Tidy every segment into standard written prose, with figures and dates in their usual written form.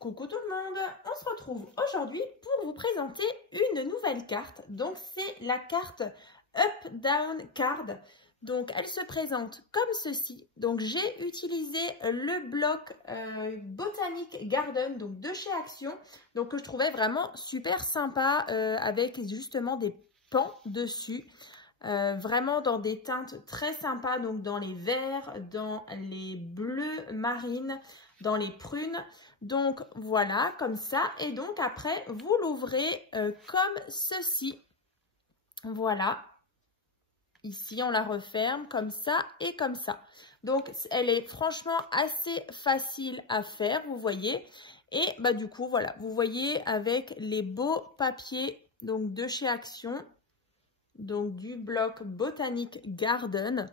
Coucou tout le monde, on se retrouve aujourd'hui pour vous présenter une nouvelle carte. Donc c'est la carte Up Down Card. Donc elle se présente comme ceci. Donc j'ai utilisé le bloc Botanic Garden donc de chez Action. Donc que je trouvais vraiment super sympa avec justement des pans dessus. Vraiment dans des teintes très sympas, donc dans les verts, dans les bleus marines, dans les prunes. Donc voilà, comme ça. Et donc après, vous l'ouvrez comme ceci. Voilà. Ici, on la referme comme ça et comme ça. Donc elle est franchement assez facile à faire, vous voyez. Et bah du coup, voilà, vous voyez avec les beaux papiers donc de chez Action. Donc du bloc Botanic Garden,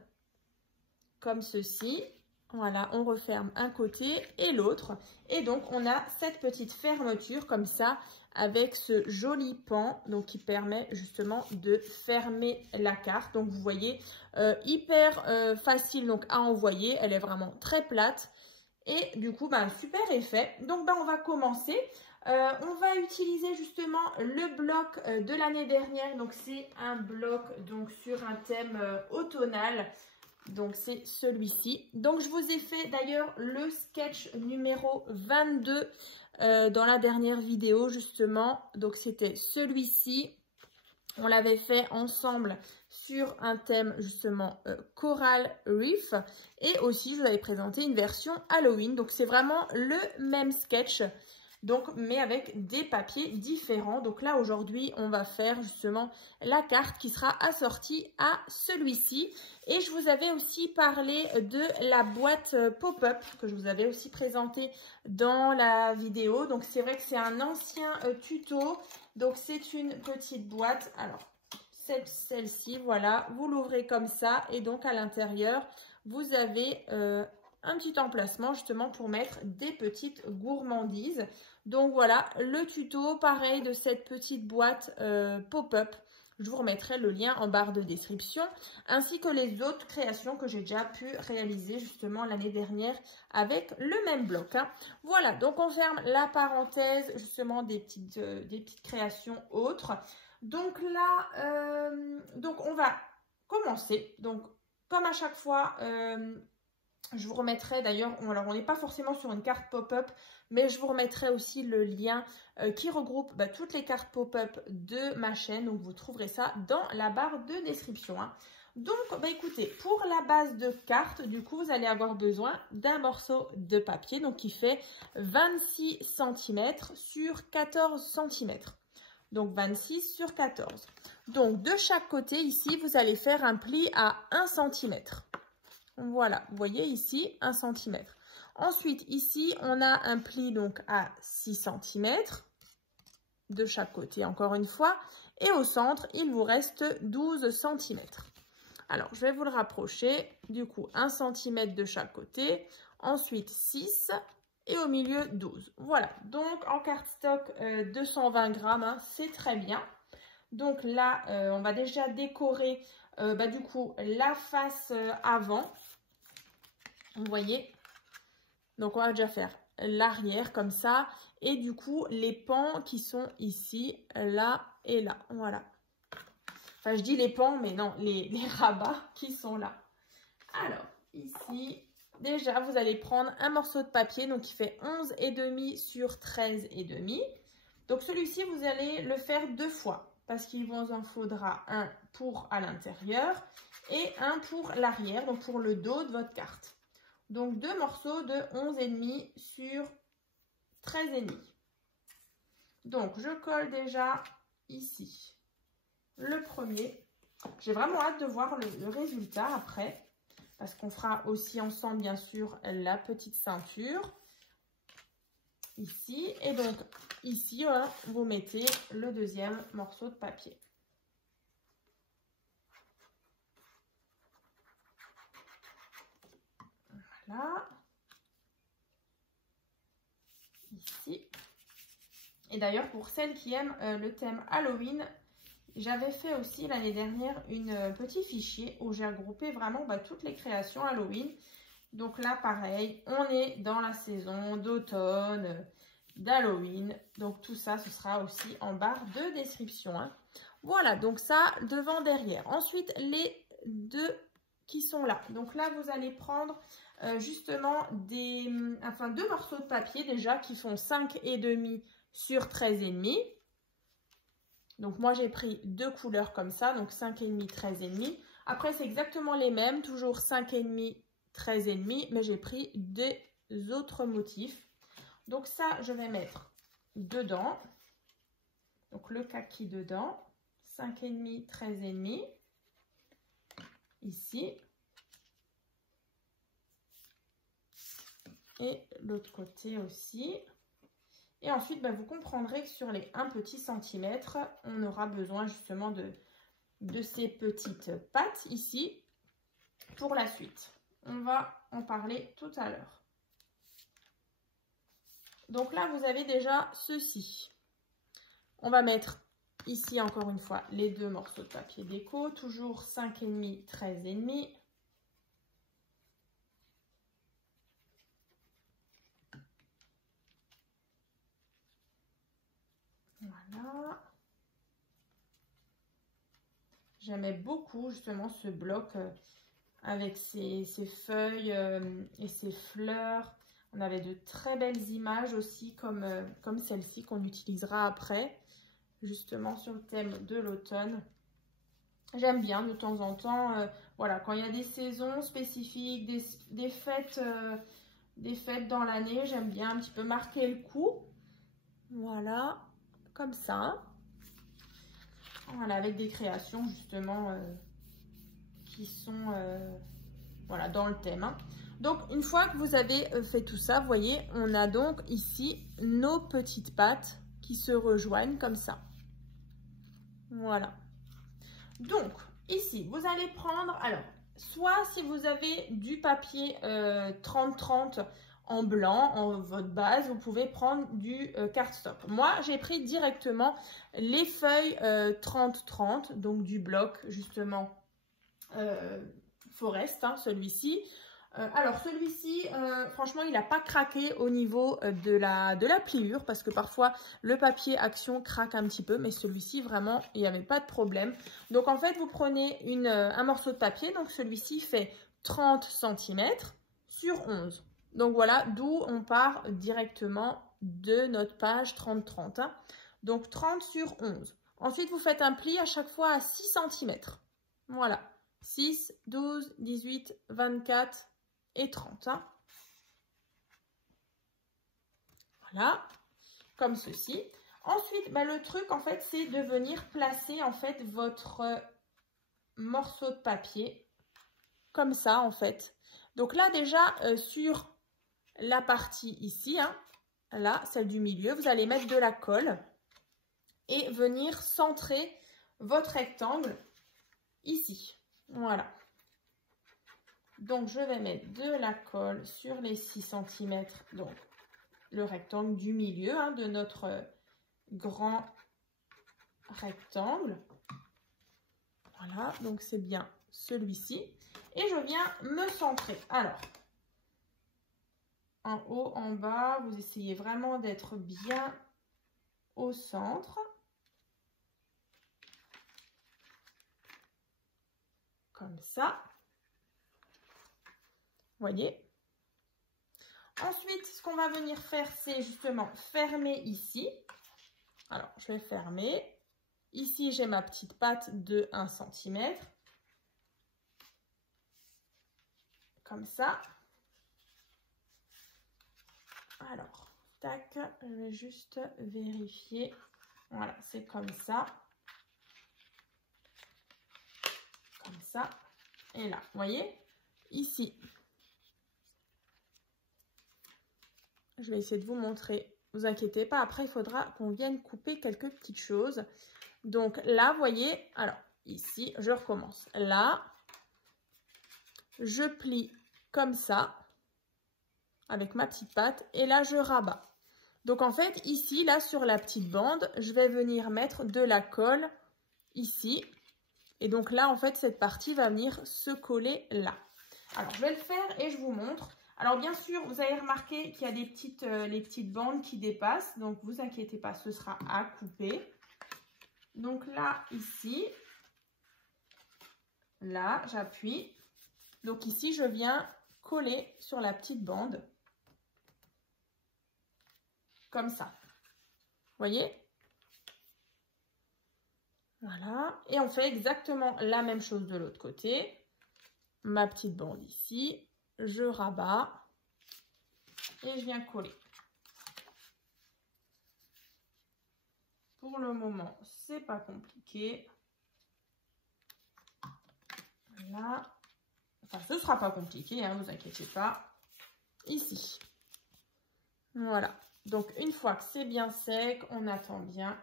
comme ceci. Voilà, on referme un côté et l'autre. Et donc, on a cette petite fermeture comme ça, avec ce joli pan, donc qui permet justement de fermer la carte. Donc, vous voyez, hyper facile donc, à envoyer. Elle est vraiment très plate. Et du coup, bah, super effet. Donc, bah, on va commencer. On va utiliser justement le bloc de l'année dernière. Donc, c'est un bloc donc, sur un thème automnal. Donc, c'est celui-ci. Donc, je vous ai fait d'ailleurs le sketch numéro 22 dans la dernière vidéo, justement. Donc, c'était celui-ci. On l'avait fait ensemble sur un thème, justement, Coral Reef. Et aussi, je vous avais présenté une version Halloween. Donc, c'est vraiment le même sketch. Donc, mais avec des papiers différents. Donc là, aujourd'hui, on va faire justement la carte qui sera assortie à celui-ci. Et je vous avais aussi parlé de la boîte pop-up que je vous avais aussi présentée dans la vidéo. Donc, c'est vrai que c'est un ancien tuto. Donc, c'est une petite boîte. Alors, celle-ci, voilà, vous l'ouvrez comme ça. Et donc, à l'intérieur, vous avez un petit emplacement justement pour mettre des petites gourmandises. Donc voilà, le tuto, pareil, de cette petite boîte pop-up. Je vous remettrai le lien en barre de description, ainsi que les autres créations que j'ai déjà pu réaliser justement l'année dernière avec le même bloc. Hein. Voilà, donc on ferme la parenthèse justement des petites créations autres. Donc là, donc on va commencer. Donc comme à chaque fois, je vous remettrai d'ailleurs, alors on n'est pas forcément sur une carte pop-up, mais je vous remettrai aussi le lien qui regroupe toutes les cartes pop-up de ma chaîne. Donc vous trouverez ça dans la barre de description. Hein. Donc écoutez, pour la base de carte, du coup vous allez avoir besoin d'un morceau de papier donc qui fait 26 cm sur 14 cm. Donc 26 sur 14. Donc de chaque côté ici, vous allez faire un pli à 1 cm. Voilà, vous voyez ici 1 cm. Ensuite, ici, on a un pli donc à 6 cm de chaque côté, encore une fois. Et au centre, il vous reste 12 cm. Alors, je vais vous le rapprocher. Du coup, 1 cm de chaque côté. Ensuite, 6 et au milieu, 12. Voilà, donc en cardstock 220 grammes, hein, c'est très bien. Donc là, on va déjà décorer du coup la face avant. Vous voyez, donc on va déjà faire l'arrière comme ça et du coup les pans qui sont ici, là et là, voilà. Enfin je dis les pans mais non, les rabats qui sont là. Alors ici, déjà vous allez prendre un morceau de papier donc qui fait 11,5 sur 13,5. Donc celui-ci vous allez le faire 2 fois parce qu'il vous en faudra un pour à l'intérieur et un pour l'arrière, donc pour le dos de votre carte. Donc 2 morceaux de 11,5 sur 13,5. Donc je colle déjà ici le premier. J'ai vraiment hâte de voir le résultat après. Parce qu'on fera aussi ensemble bien sûr la petite ceinture. Ici. Et donc ici vous mettez le deuxième morceau de papier. Voilà. Ici. Et d'ailleurs, pour celles qui aiment le thème Halloween, j'avais fait aussi l'année dernière un petit fichier où j'ai regroupé vraiment toutes les créations Halloween. Donc là, pareil, on est dans la saison d'automne. d'Halloween. Donc tout ça, ce sera aussi en barre de description, hein. Voilà, donc ça, devant, derrière. Ensuite, les deux qui sont là. Donc là, vous allez prendre justement deux morceaux de papier déjà qui font 5,5 sur 13,5. Donc moi, j'ai pris deux couleurs comme ça, donc 5,5, 13,5. Après, c'est exactement les mêmes, toujours 5,5, 13,5, mais j'ai pris des autres motifs. Donc ça, je vais mettre dedans. Donc le kaki dedans. 5,5, 13,5. Ici. Et l'autre côté aussi. Et ensuite, vous comprendrez que sur les 1 petit centimètre, on aura besoin justement de ces petites pattes ici pour la suite. On va en parler tout à l'heure. Donc là, vous avez déjà ceci. On va mettre ici, encore une fois, les deux morceaux de papier déco, toujours 5,5, 13,5. Voilà. J'aimais beaucoup justement ce bloc avec ses feuilles et ses fleurs. On avait de très belles images aussi comme celle-ci qu'on utilisera après, justement sur le thème de l'automne. J'aime bien de temps en temps, voilà, quand il y a des saisons spécifiques, des fêtes dans l'année, j'aime bien un petit peu marquer le coup. Voilà, comme ça. Voilà, avec des créations justement qui sont voilà, dans le thème, hein. Donc, une fois que vous avez fait tout ça, vous voyez, on a donc ici nos petites pattes qui se rejoignent comme ça. Voilà. Donc, ici, vous allez prendre, alors, soit si vous avez du papier 30-30 en blanc, en votre base, vous pouvez prendre du cardstock. Moi, j'ai pris directement les feuilles 30-30, donc du bloc, justement, Forest, hein, celui-ci. Alors, celui-ci, franchement, il n'a pas craqué au niveau de la pliure, parce que parfois, le papier Action craque un petit peu, mais celui-ci, vraiment, il n'y avait pas de problème. Donc, en fait, vous prenez un morceau de papier, donc celui-ci fait 30 cm sur 11. Donc, voilà, d'où on part directement de notre page 30-30. Hein. Donc, 30 sur 11. Ensuite, vous faites un pli à chaque fois à 6 cm. Voilà, 6, 12, 18, 24... et 30. Hein. Voilà, comme ceci. Ensuite, le truc, en fait, c'est de venir placer, en fait, votre morceau de papier, comme ça, en fait. Donc là, déjà, sur la partie ici, hein, là, celle du milieu, vous allez mettre de la colle et venir centrer votre rectangle ici. Voilà. Donc, je vais mettre de la colle sur les 6 cm, donc le rectangle du milieu, hein, de notre grand rectangle. Voilà, donc c'est bien celui-ci. Et je viens me centrer. Alors, en haut, en bas, vous essayez vraiment d'être bien au centre. Comme ça. Voyez. Ensuite, ce qu'on va venir faire, c'est justement fermer ici. Alors, je vais fermer. Ici, j'ai ma petite patte de 1 cm. Comme ça. Alors, tac, je vais juste vérifier. Voilà, c'est comme ça. Comme ça. Et là, vous voyez, ici. Je vais essayer de vous montrer. Ne vous inquiétez pas, après, il faudra qu'on vienne couper quelques petites choses. Donc là, vous voyez, alors ici, je recommence. Là, je plie comme ça, avec ma petite patte, et là, je rabats. Donc en fait, ici, là, sur la petite bande, je vais venir mettre de la colle ici. Et donc là, en fait, cette partie va venir se coller là. Alors, je vais le faire et je vous montre. Alors bien sûr, vous avez remarqué qu'il y a des les petites bandes qui dépassent, donc vous inquiétez pas, ce sera à couper. Donc là, ici, là, j'appuie. Donc ici, je viens coller sur la petite bande, comme ça. Vous voyez? Voilà. Et on fait exactement la même chose de l'autre côté. Ma petite bande ici, je rabats et je viens coller. Pour le moment, c'est pas compliqué. Voilà. Enfin, ce sera pas compliqué, hein, vous inquiétez pas. Ici. Voilà. Donc, une fois que c'est bien sec, on attend bien.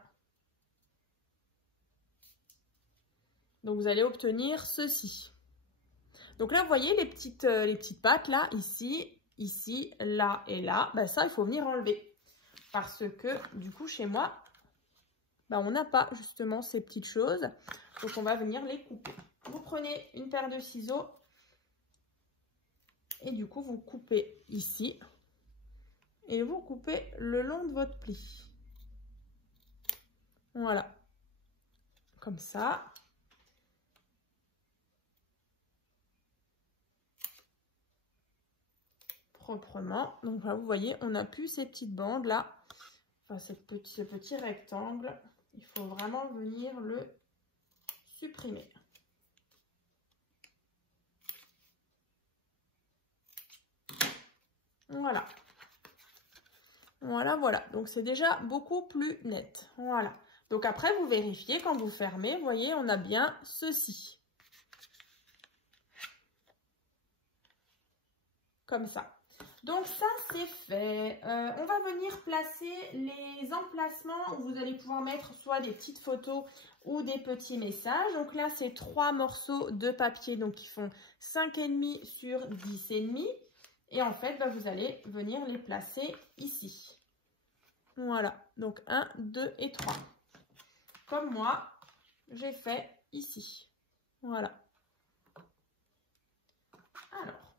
Donc, vous allez obtenir ceci. Donc là, vous voyez les petites pattes là, ici, ici, là et là. Ben, ça, il faut venir enlever. Parce que, du coup, chez moi, ben, on n'a pas justement ces petites choses. Donc, on va venir les couper. Vous prenez une paire de ciseaux. Et du coup, vous coupez ici. Et vous coupez le long de votre pli. Voilà. Comme ça. Proprement. Donc là, vous voyez, on n'a plus ces petites bandes là. Enfin, ce petit rectangle. Il faut vraiment venir le supprimer. Voilà. Voilà, voilà. Donc, c'est déjà beaucoup plus net. Voilà. Donc, après, vous vérifiez quand vous fermez. Vous voyez, on a bien ceci. Comme ça. Donc, ça, c'est fait. On va venir placer les emplacements où vous allez pouvoir mettre soit des petites photos ou des petits messages. Donc là, c'est 3 morceaux de papier donc qui font 5,5 sur 10,5. Et en fait, bah, vous allez venir les placer ici. Voilà, donc 1, 2 et 3. Comme moi, j'ai fait ici. Voilà. Alors,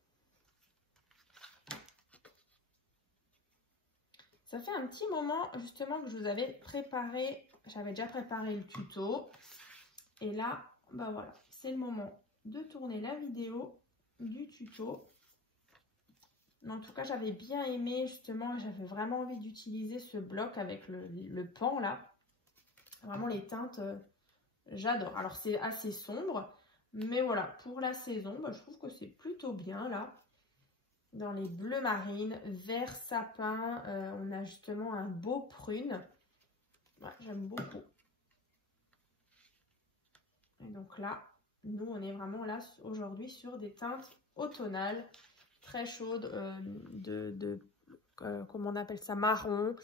ça fait un petit moment justement que je vous avais préparé, j'avais déjà préparé le tuto. Et là, bah voilà, c'est le moment de tourner la vidéo du tuto. Mais en tout cas, j'avais bien aimé justement, j'avais vraiment envie d'utiliser ce bloc avec le pan là. Vraiment les teintes, j'adore. Alors c'est assez sombre, mais voilà, pour la saison, bah, je trouve que c'est plutôt bien là. Dans les bleus marines, vert sapin, on a justement un beau prune. Ouais, j'aime beaucoup. Et donc là, nous on est vraiment là aujourd'hui sur des teintes automnales. Très chaude, comment on appelle ça, marron,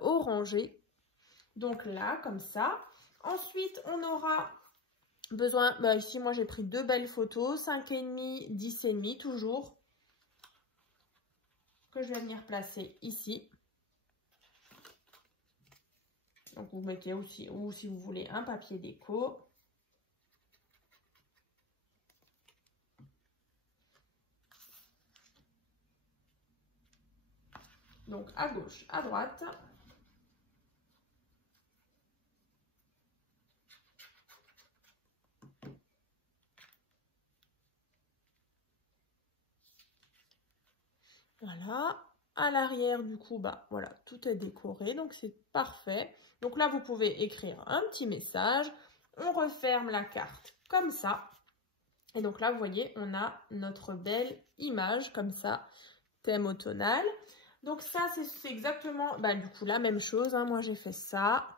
orangé. Donc là, comme ça. Ensuite, on aura besoin, bah ici moi j'ai pris 2 belles photos, 5,5, 10,5 toujours, que je vais venir placer ici. Donc vous mettez aussi, ou si vous voulez, un papier déco. Donc à gauche, à droite. Voilà. À l'arrière, du coup, bah voilà, tout est décoré, donc c'est parfait. Donc là, vous pouvez écrire un petit message. On referme la carte comme ça. Et donc là, vous voyez, on a notre belle image comme ça, thème automnal. Donc ça, c'est exactement, bah, du coup, la même chose. Hein. Moi, j'ai fait ça,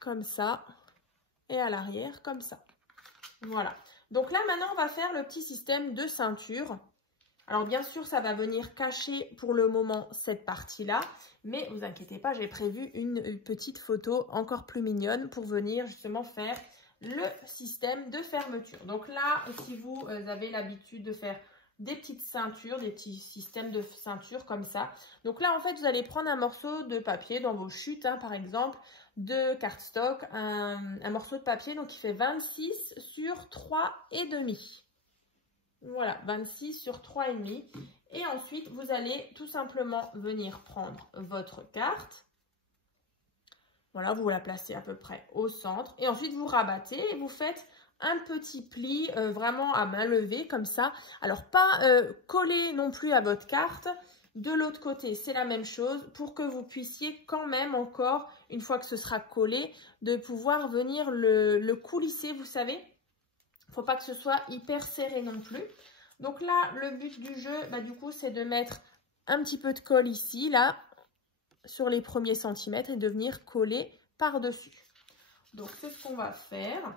comme ça, et à l'arrière, comme ça. Voilà. Donc là, maintenant, on va faire le petit système de ceinture. Alors, bien sûr, ça va venir cacher pour le moment cette partie-là. Mais vous inquiétez pas, j'ai prévu une petite photo encore plus mignonne pour venir justement faire le système de fermeture. Donc là, si vous avez l'habitude de faire des petites ceintures, des petits systèmes de ceinture comme ça. Donc là, en fait, vous allez prendre un morceau de papier dans vos chutes, hein, par exemple, de cardstock, un morceau de papier donc qui fait 26 sur 3,5. Voilà, 26 sur 3,5. Et ensuite, vous allez tout simplement venir prendre votre carte. Voilà, vous la placez à peu près au centre. Et ensuite, vous rabattez et vous faites un petit pli vraiment à main levée comme ça. Alors, pas collé non plus à votre carte. De l'autre côté, c'est la même chose pour que vous puissiez quand même encore, une fois que ce sera collé, de pouvoir venir le coulisser, vous savez. Il ne faut pas que ce soit hyper serré non plus. Donc là, le but du jeu, du coup, c'est de mettre un petit peu de colle ici, là, sur les premiers centimètres et de venir coller par-dessus. Donc, c'est ce qu'on va faire.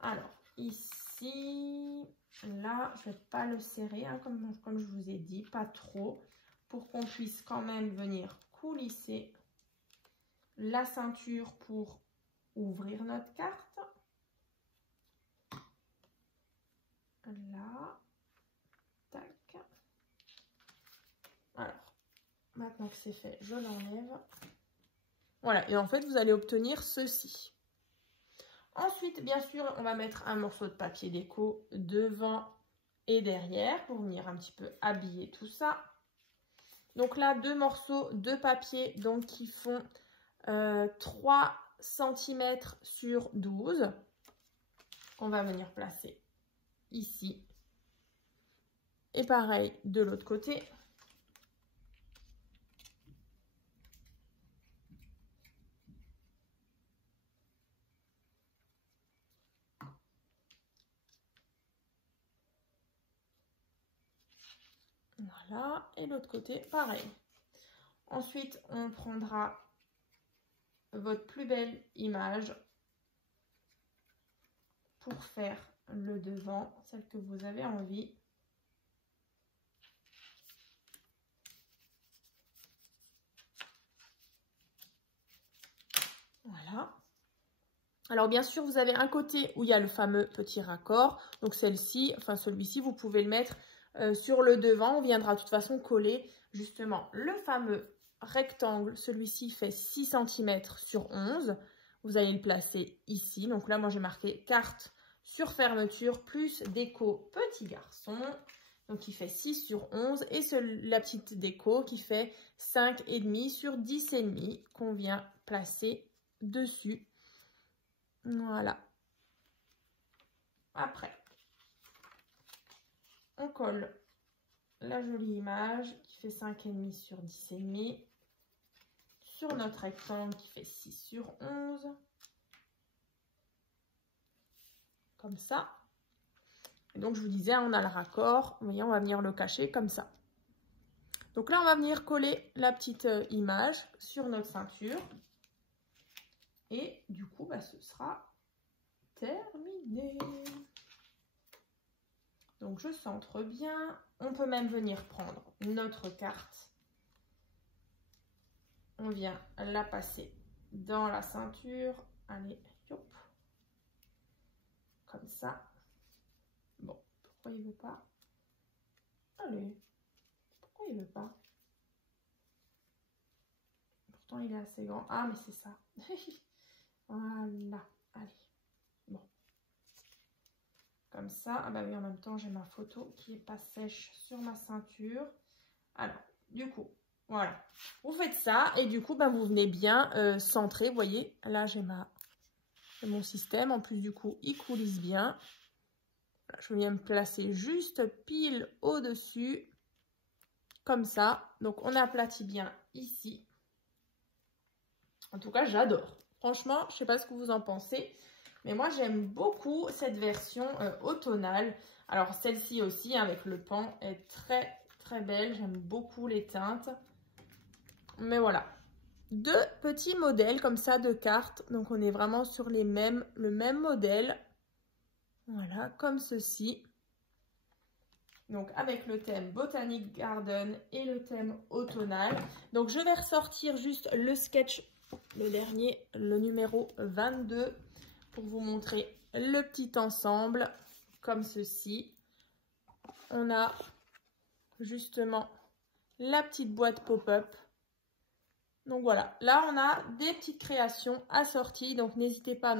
Alors, ici, là, je ne vais pas le serrer, hein, comme je vous ai dit, pas trop, pour qu'on puisse quand même venir coulisser la ceinture pour ouvrir notre carte. Là. Tac. Alors, maintenant que c'est fait, je l'enlève. Voilà, et en fait, vous allez obtenir ceci. Ensuite, bien sûr, on va mettre un morceau de papier déco devant et derrière pour venir un petit peu habiller tout ça. Donc là, 2 morceaux de papier donc, qui font 3 cm sur 12. On va venir placer ici. Et pareil de l'autre côté. Voilà, et l'autre côté, pareil. Ensuite, on prendra votre plus belle image pour faire le devant, celle que vous avez envie. Voilà. Alors bien sûr, vous avez un côté où il y a le fameux petit raccord. Donc celle-ci, enfin celui-ci, vous pouvez le mettre sur le devant. On viendra de toute façon coller justement le fameux rectangle. Celui-ci fait 6 cm sur 11. Vous allez le placer ici. Donc là, moi j'ai marqué carte sur fermeture plus déco petit garçon. Donc qui fait 6 sur 11. Et la petite déco qui fait 5,5 sur 10,5 qu'on vient placer dessus. Voilà. Après, on colle la jolie image qui fait 5,5 sur 10,5 sur notre rectangle qui fait 6 sur 11. Comme ça. Et donc, je vous disais, on a le raccord. Vous voyez, on va venir le cacher comme ça. Donc là, on va venir coller la petite image sur notre ceinture. Et du coup, ce sera terminé. Donc, je centre bien. On peut même venir prendre notre carte. On vient la passer dans la ceinture. Allez, hop. Comme ça. Bon, pourquoi il ne veut pas? Allez, pourquoi il ne veut pas? Pourtant, il est assez grand. Ah, mais c'est ça. Voilà, allez. Bon. Comme ça. Ah bah oui, en même temps, j'ai ma photo qui n'est pas sèche sur ma ceinture. Alors, du coup, voilà. Vous faites ça et du coup, vous venez bien centrer. Vous voyez, là, j'ai mon système. En plus, du coup, il coulisse bien. Voilà, je viens me placer juste pile au-dessus. Comme ça. Donc, on aplatit bien ici. En tout cas, j'adore. Franchement, je ne sais pas ce que vous en pensez. Mais moi, j'aime beaucoup cette version automnale. Alors, celle-ci aussi, avec le pan, est très, très belle. J'aime beaucoup les teintes. Mais voilà. 2 petits modèles comme ça de cartes. Donc, on est vraiment sur le même modèle. Voilà, comme ceci. Donc, avec le thème Botanic Garden et le thème automnal. Donc, je vais ressortir juste le sketch, le dernier, le numéro 22, pour vous montrer le petit ensemble, comme ceci. On a justement la petite boîte pop-up. Donc voilà, là on a des petites créations assorties, donc n'hésitez pas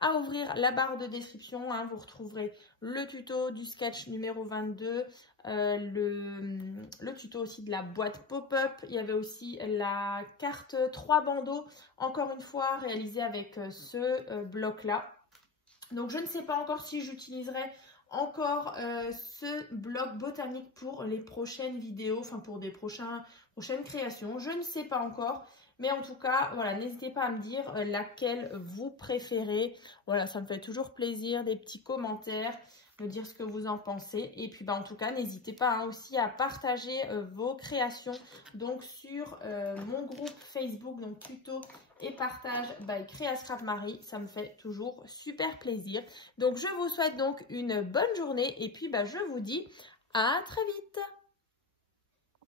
à ouvrir la barre de description, hein, vous retrouverez le tuto du sketch numéro 22, le tuto aussi de la boîte pop-up. Il y avait aussi la carte 3 bandeaux, encore une fois réalisée avec ce bloc-là. Donc je ne sais pas encore si j'utiliserai encore ce bloc botanique pour les prochaines vidéos, enfin pour des prochaines créations. Je ne sais pas encore. Mais en tout cas, voilà, n'hésitez pas à me dire laquelle vous préférez. Voilà, ça me fait toujours plaisir, des petits commentaires, me dire ce que vous en pensez. Et puis, en tout cas, n'hésitez pas aussi à partager vos créations donc sur mon groupe Facebook, donc tuto et partage by Créascrap Marie. Ça me fait toujours super plaisir. Donc, je vous souhaite donc une bonne journée et puis je vous dis à très vite.